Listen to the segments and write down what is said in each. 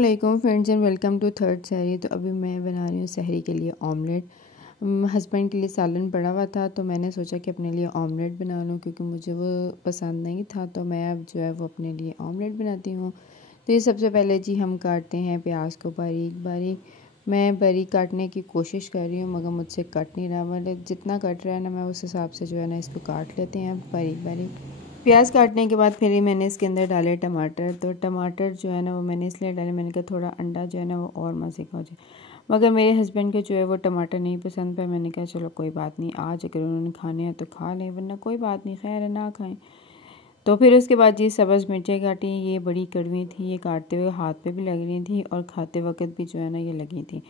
अस्सलामुअलैकुम friends and welcome to third सहरी। तो अभी मैं बना रही हूँ सहरी के लिए ऑमलेट। हस्बैंड के लिए सालन पड़ा हुआ था तो मैंने सोचा कि अपने लिए ऑमलेट बना लूँ क्योंकि मुझे वो पसंद नहीं था। तो मैं अब जो है वो अपने लिए ऑमलेट बनाती हूँ। तो ये सबसे पहले जी हम काटते हैं प्याज को बारीक बारीक। मैं बारीक काटने की कोशिश कर रही हूँ मगर मुझसे कट नहीं रहा। मतलब जितना कट रहा है ना मैं उस हिसाब से जो है ना इसको काट लेते हैं बारीक बारीक। प्याज काटने के बाद फिर मैंने इसके अंदर डाले टमाटर। तो टमाटर जो है ना वो मैंने इसलिए डाले, मैंने कहा थोड़ा अंडा जो है ना वो और मज़े का हो जाए। मगर मेरे हस्बैंड को जो है वो टमाटर नहीं पसंद है। मैंने कहा चलो कोई बात नहीं, आज अगर उन्होंने खाने हैं तो खा लें वरना कोई बात नहीं, खैर है ना खाएं। तो फिर उसके बाद ये सब्ज़ मिर्चें काटी, ये बड़ी कड़वी थी, ये काटते हुए हाथ पे भी लग रही थी और खाते वक्त भी जो है ना ये लगी थी।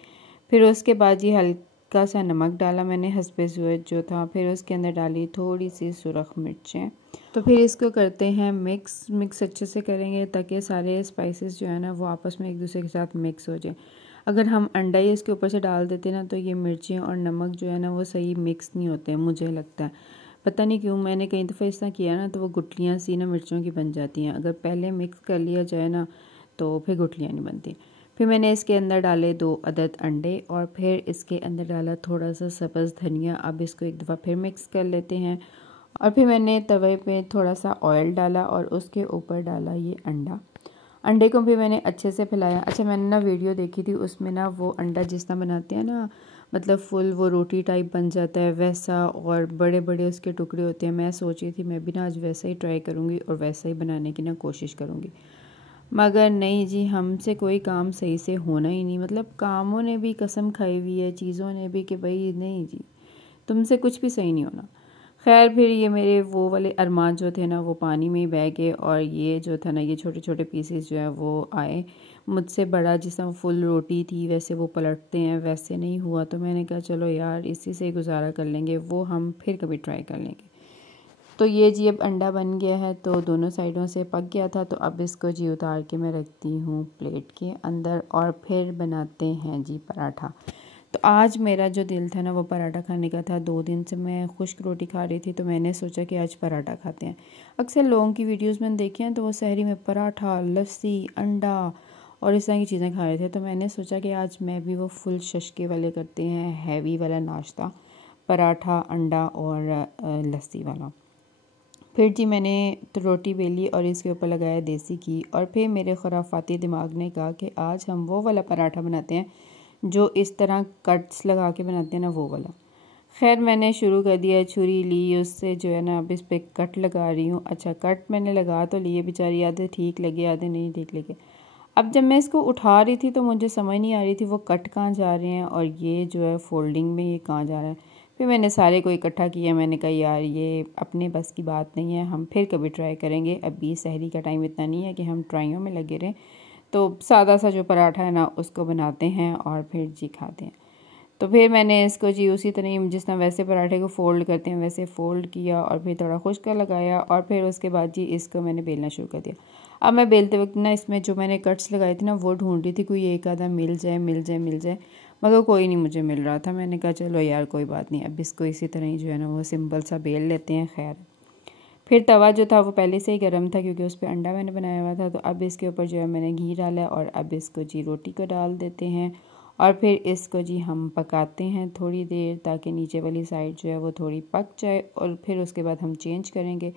फिर उसके बाद ये हल्का सा नमक डाला मैंने हस्बे ज़रूरत जो था। फिर उसके अंदर डाली थोड़ी सी सुरख मिर्चें। तो फिर इसको करते हैं मिक्स अच्छे से करेंगे ताकि सारे स्पाइसेस जो है ना वो आपस में एक दूसरे के साथ मिक्स हो जाए। अगर हम अंडा ही इसके ऊपर से डाल देते ना तो ये मिर्चें और नमक जो है ना वो सही मिक्स नहीं होते हैं, मुझे लगता है। पता नहीं क्यों, मैंने कई दफ़ा इस तरह किया ना तो वो गुठलियाँ सी ना मिर्चों की बन जाती हैं। अगर पहले मिक्स कर लिया जाए ना तो फिर गुठलियाँ नहीं बनती। फिर मैंने इसके अंदर डाले 2 अदद अंडे और फिर इसके अंदर डाला थोड़ा सा सब्ज़ धनिया। अब इसको एक दफ़ा फिर मिक्स कर लेते हैं और फिर मैंने तवे पे थोड़ा सा ऑयल डाला और उसके ऊपर डाला ये अंडे को भी मैंने अच्छे से फैलाया। अच्छा, मैंने ना वीडियो देखी थी, उसमें ना वो अंडा जिस तरह बनाते हैं ना, मतलब फुल वो रोटी टाइप बन जाता है वैसा, और बड़े बड़े उसके टुकड़े होते हैं। मैं सोच रही थी मैं भी ना आज वैसा ही ट्राई करूँगी और वैसा ही बनाने की ना कोशिश करूँगी। मगर नहीं जी, हमसे कोई काम सही से होना ही नहीं। मतलब कामों ने भी कसम खाई हुई है, चीज़ों ने भी, कि भाई नहीं जी तुमसे कुछ भी सही नहीं होना। खैर फिर ये मेरे वो वाले अरमान जो थे ना वो पानी में ही बह गए और ये जो था ना ये छोटे छोटे पीसेस जो है वो आए मुझसे बड़ा। जिस तरह फुल रोटी थी वैसे वो पलटते हैं वैसे नहीं हुआ। तो मैंने कहा चलो यार इसी से गुजारा कर लेंगे, वो हम फिर कभी ट्राई कर लेंगे। तो ये जी अब अंडा बन गया है, तो दोनों साइडों से पक गया था। तो अब इसको जी उतार के मैं रखती हूँ प्लेट के अंदर और फिर बनाते हैं जी पराठा। तो आज मेरा जो दिल था ना वो पराठा खाने का था। 2 दिन से मैं खुश्क रोटी खा रही थी तो मैंने सोचा कि आज पराठा खाते हैं। अक्सर लोगों की वीडियोस मैंने देखी हैं तो वो सहरी में पराठा, लस्सी, अंडा और इस तरह की चीज़ें खा रहे थे। तो मैंने सोचा कि आज मैं भी वो फुल शशके वाले करते हैं, हैवी वाला नाश्ता, पराठा, अंडा और लस्सी वाला। फिर जी मैंने तो रोटी बेली और इसके ऊपर लगाया देसी घी और फिर मेरे खुराफाती दिमाग ने कहा कि आज हम वो वाला पराठा बनाते हैं जो इस तरह कट्स लगा के बनाते हैं ना, वो वाला। खैर मैंने शुरू कर दिया, छुरी ली, उससे जो है ना अब इस पर कट लगा रही हूँ। अच्छा, कट मैंने लगा तो लिए, बेचारी आधे ठीक लगे आधे नहीं ठीक लगे। अब जब मैं इसको उठा रही थी तो मुझे समझ नहीं आ रही थी वो कट कहाँ जा रहे हैं और ये जो है फोल्डिंग में ये कहाँ जा रहा है। फिर मैंने सारे को इकट्ठा किया। मैंने कहा यार ये अपने बस की बात नहीं है, हम फिर कभी ट्राई करेंगे। अभी सहरी का टाइम इतना नहीं है कि हम ट्राइयों में लगे रहें। तो सादा सा जो पराठा है ना उसको बनाते हैं और फिर जी खाते हैं। तो फिर मैंने इसको जी उसी तरह जिस तरह वैसे पराठे को फ़ोल्ड करते हैं वैसे फ़ोल्ड किया और फिर थोड़ा खुश्क लगाया और फिर उसके बाद जी इसको मैंने बेलना शुरू कर दिया। अब मैं बेलते वक्त ना इसमें जो मैंने कट्स लगाए थे ना वो ढूंढ रही थी, कोई एक आधा मिल जाए, मगर कोई नहीं मुझे मिल रहा था। मैंने कहा चलो यार कोई बात नहीं, अब इसको इसी तरह ही जो है ना वो सिंपल सा बेल लेते हैं। खैर फिर तवा जो था वो पहले से ही गर्म था क्योंकि उस पर अंडा मैंने बनाया हुआ था। तो अब इसके ऊपर जो है मैंने घी डाला और अब इसको जी रोटी को डाल देते हैं और फिर इसको जी हम पकाते हैं थोड़ी देर ताकि नीचे वाली साइड जो है वो थोड़ी पक जाए और फिर उसके बाद हम चेंज करेंगे।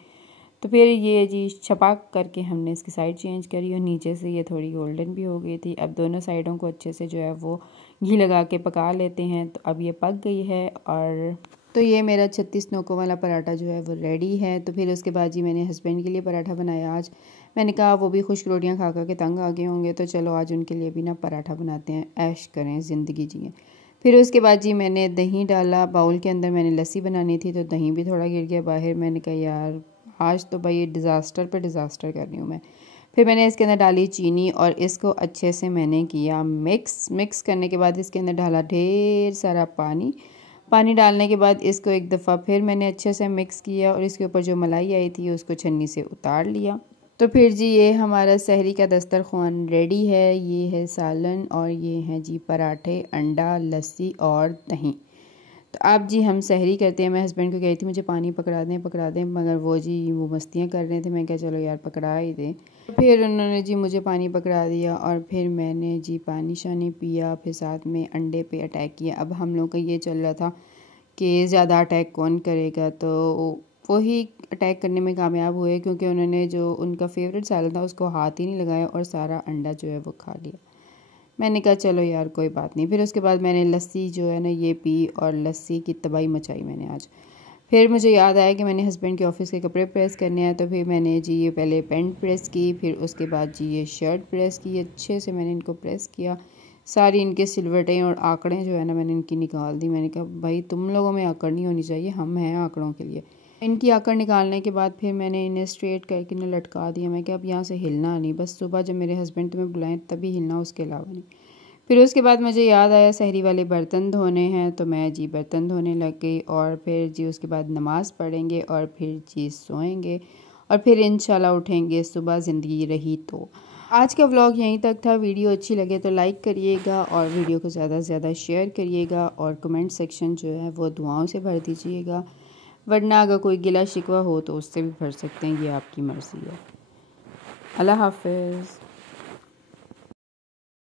तो फिर ये जी छपाक करके हमने इसकी साइड चेंज करी और नीचे से ये थोड़ी गोल्डन भी हो गई थी। अब दोनों साइडों को अच्छे से जो है वो घी लगा के पका लेते हैं। तो अब ये पक गई है और तो ये मेरा 36 नोकों वाला पराठा जो है वो रेडी है। तो फिर उसके बाद जी मैंने हस्बैंड के लिए पराठा बनाया आज। मैंने कहा वो भी खुश्क रोटियाँ खा खा के तंग आ गए होंगे तो चलो आज उनके लिए भी ना पराठा बनाते हैं, ऐश करें, ज़िंदगी जिएं। फिर उसके बाद जी मैंने दही डाला बाउल के अंदर। मैंने लस्सी बनानी थी तो दही भी थोड़ा गिर गया बाहर। मैंने कहा यार आज तो भाई डिज़ास्टर पे डिज़ास्टर कर रही हूँ मैं। फिर मैंने इसके अंदर डाली चीनी और इसको अच्छे से मैंने किया मिक्स करने के बाद इसके अंदर डाला ढेर सारा पानी डालने के बाद इसको एक दफ़ा फिर मैंने अच्छे से मिक्स किया और इसके ऊपर जो मलाई आई थी उसको छन्नी से उतार लिया। तो फिर जी ये हमारा सहरी का दस्तरख्वान रेडी है। ये है सालन और ये हैं जी पराठे, अंडा, लस्सी और दही। तो आप जी हम सहरी करते हैं। मैं हस्बैंड को कही थी मुझे पानी पकड़ा दें, मगर वो मस्तियाँ कर रहे थे। मैं क्या चलो यार पकड़ा ही दे। फिर उन्होंने जी मुझे पानी पकड़ा दिया और फिर मैंने जी पानी शानी पिया, फिर साथ में अंडे पे अटैक किया। अब हम लोग का ये चल रहा था कि ज़्यादा अटैक कौन करेगा, तो वही अटैक करने में कामयाब हुए, क्योंकि उन्होंने जो उनका फेवरेट सैलड था उसको हाथ ही नहीं लगाया और सारा अंडा जो है वो खा लिया। मैंने कहा चलो यार कोई बात नहीं। फिर उसके बाद मैंने लस्सी जो है ना ये पी और लस्सी की तबाही मचाई मैंने आज। फिर मुझे याद आया कि मैंने हस्बैंड के ऑफ़िस के कपड़े प्रेस करने हैं, तो फिर मैंने जी ये पहले पैंट प्रेस की, फिर उसके बाद जी ये शर्ट प्रेस की। अच्छे से मैंने इनको प्रेस किया, सारी इनके सिलवटें और आंकड़ें जो है ना मैंने इनकी निकाल दी। मैंने कहा भाई तुम लोगों में आंकड़ नहीं होनी चाहिए, हम हैं आंकड़ों के लिए। इनकी आंकड़ निकालने के बाद फिर मैंने इन्हें स्ट्रेट करके इन्हें लटका दिया। मैं क्या अब यहाँ से हिलना नहीं, बस सुबह जब मेरे हस्बैंड तुम्हें बुलाएं तभी हिलना, उसके अलावा नहीं। फिर उसके बाद मुझे याद आया सहरी वाले बर्तन धोने हैं, तो मैं जी बर्तन धोने लग गई। और फिर जी उसके बाद नमाज़ पढ़ेंगे और फिर जी सोएंगे और फिर इंशाल्लाह उठेंगे सुबह, ज़िंदगी रही तो। आज का व्लॉग यहीं तक था। वीडियो अच्छी लगे तो लाइक करिएगा और वीडियो को ज़्यादा से ज़्यादा शेयर करिएगा और कमेंट सेक्शन जो है वो दुआओं से भर दीजिएगा, वरना अगर कोई गिला शिकवा हो तो उससे भी भर सकते हैं, ये आपकी मर्ज़ी है। अल्लाह हाफ़िज़।